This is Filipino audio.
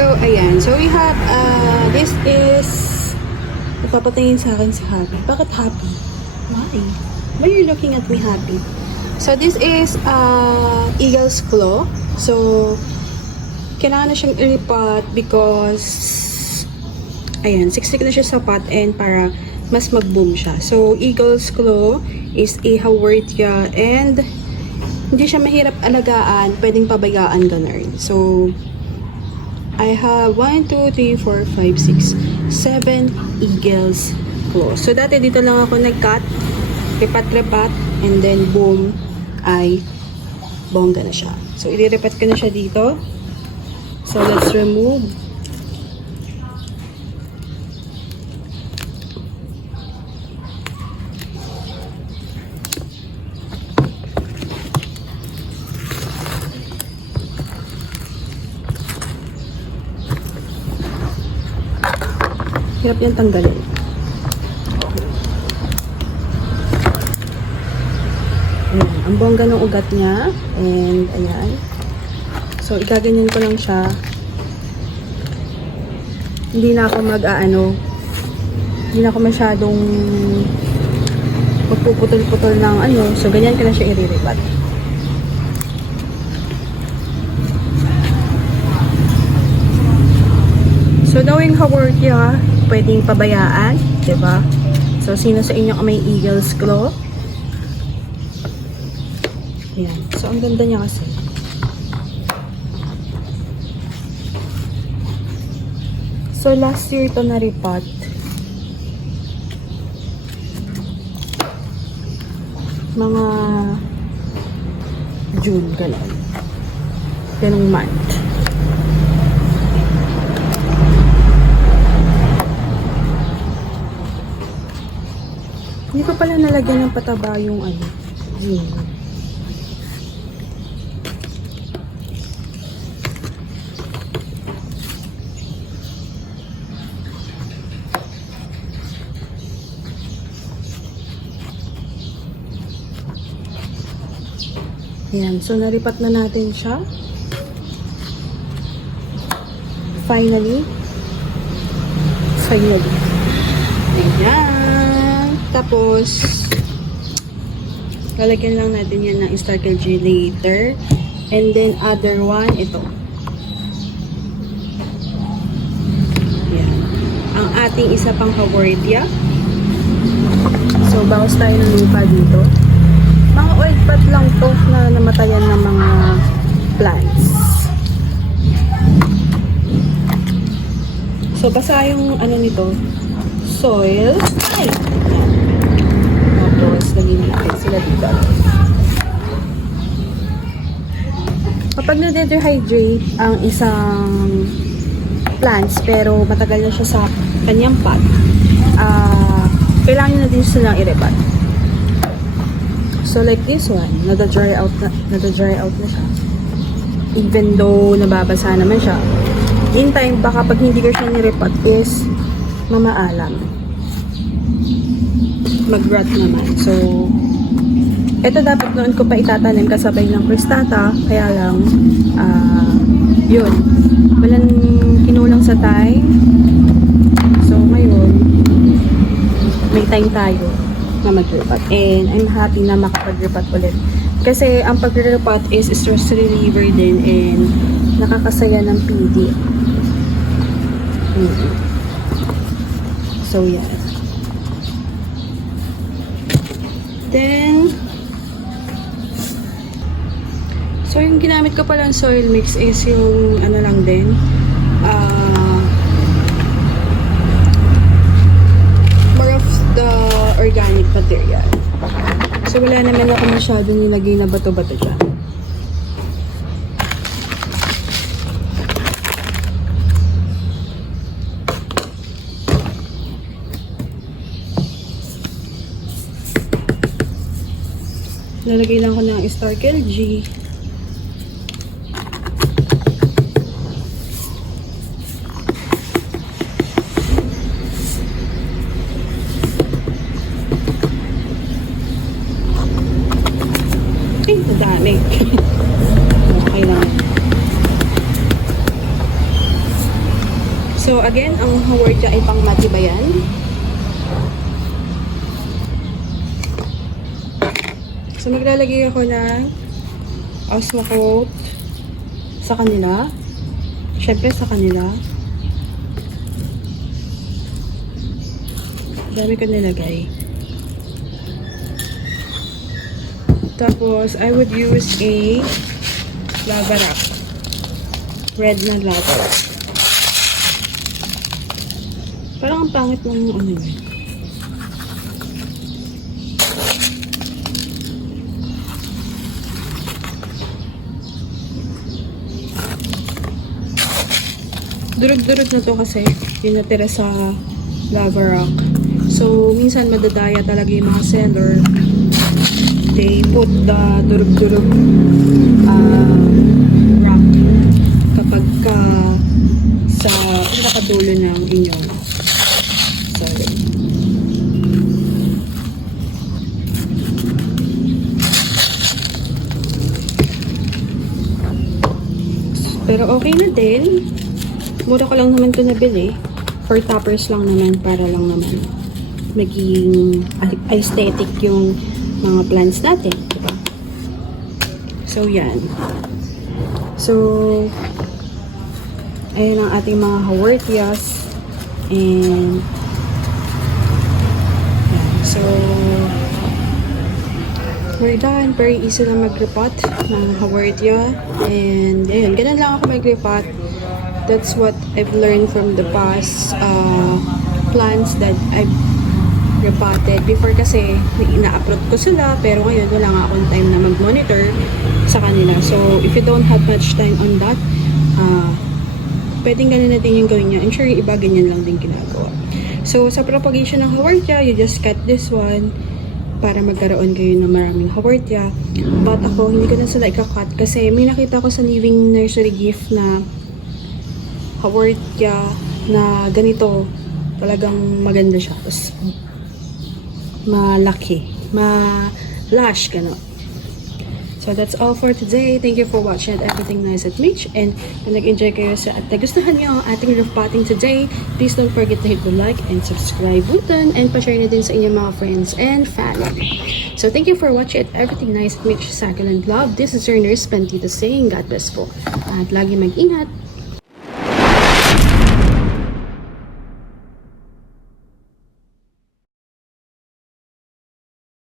So, ayan. So, we have, this is, napapatingin sa akin si Happy. Bakit Happy? Why? Why are you looking at me, Happy? So, this is, eagle's claw. So, kailangan na siyang i-repot because, ayan, 6 na siya sa pot and para mas mag-boom siya. So, eagle's claw is a Haworthia and hindi siya mahirap alagaan, pwedeng pabayaan ganun. So, I have 1, 2, 3, 4, 5, 6, 7 eagle's claw. So, dati dito lang ako nag-cut, repat-repat, and then boom, ay bongga na siya. So, i-repat ko na siya dito. So, let's remove. Hirap yan tanggalin. Ayan, ang bongga ng ugat niya. And, ayan. So, igaganyan ko lang siya. Hindi na ako hindi na ako masyadong magpuputol-putol ng ano. So, ganyan ko na siya i-repat. So, knowing Haworthia, pwedeng pabayaan, diba? So, sino sa inyo may eagle's claw? Ayan. So, ang ganda niya kasi. So, last year ito na-repot. Mga June, gano'n. Ganong month. Hindi ko pala nalagyan ng pataba yung ano. Yun. Ayan. So, naripat na natin siya. Finally. Ayan. Tapos, lalagyan lang natin yan ng Starkel G later. And then, other one, ito. Ayan. Ang ating isa pang Haworthia. So, bawas tayo ng lupa dito. Mga oil pot lang to na namatayan ng mga plants. So, basa yung ano nito, soil. Ay! Tapos, lagyan natin sila dito. Kapag na-dehydrate ang isang plants, pero matagal na siya sa kanyang pot, kailangan na din silang i-repat. So, like this one, nada-dry out na siya. Even though nababasa naman siya. In time, baka pag hindi ko siya nirepat is mamaalam. Mag-rot naman. So, ito dapat noon ko pa itatanim kasabay ng cristata. Kaya lang, yun. Walang kinulang sa time. So, ngayon, may time tayo na mag-repat. And I'm happy na makapag-repat ulit. Kasi ang pag-repat is stress reliever din and nakakasaya ng PD. So, yeah. Then, so yung ginamit ko palang soil mix is yung ano lang din, more of the organic material. So, wala naman ako masyadong nilagay na bato-bato dyan. Lalagay lang ko ng Starkel G. Madami. Okay lang. So again, ang Haworthia ay pang matibayan. So maglalagay ako ng Osmocote sa kanila. Syempre sa kanila. Dami ko nilagay. Tapos, I would use a lava rock. Red na lava rock. Parang ang pangit ng ano yun. Durug-durug na to kasi yung natira sa lava rock. So, minsan madadaya talaga yung mga seller. They put the durug-durug rock kapag sa pinakadulo ng inyong sorry. Pero okay na din. Mura ko lang naman ito nabili. 4 toppers lang naman para lang naman maging aesthetic yung mga plants natin, diba? So, yan. So, ayan ang ating mga Haworthias. And, yan. So, we're done. Very easy lang mag-repot ng Haworthia. And, ayun. Ganun lang ako mag-repot. That's what I've learned from the past plants that I've repotted. Before kasi, ina-upload ko sila, pero ngayon wala nga akong time na mag-monitor sa kanila. So, if you don't have much time on that, pwedeng ganun natin yung gawin niya. I'm sure yung iba ganyan lang din ginagawa. So, sa propagation ng Haworthia, you just cut this one para magkaroon kayo ng maraming Haworthia. But ako, hindi ko na sila ika-cut kasi may nakita ko sa Living Nursery gift na Haworthia na ganito. Talagang maganda siya. Tapos, malaki. Ma-lash, gano'n. So, that's all for today. Thank you for watching Everything Nice at Mitch. And kung nag-enjoy kayo at nagustuhan niyo ang ating repotting today, please don't forget to hit the like and subscribe button and pa-share na din sa inyong mga friends and family. So, thank you for watching Everything Nice at Mitch, Succulent Love. This is your nurse, Pantita, saying God bless po. At lagi mag-ingat.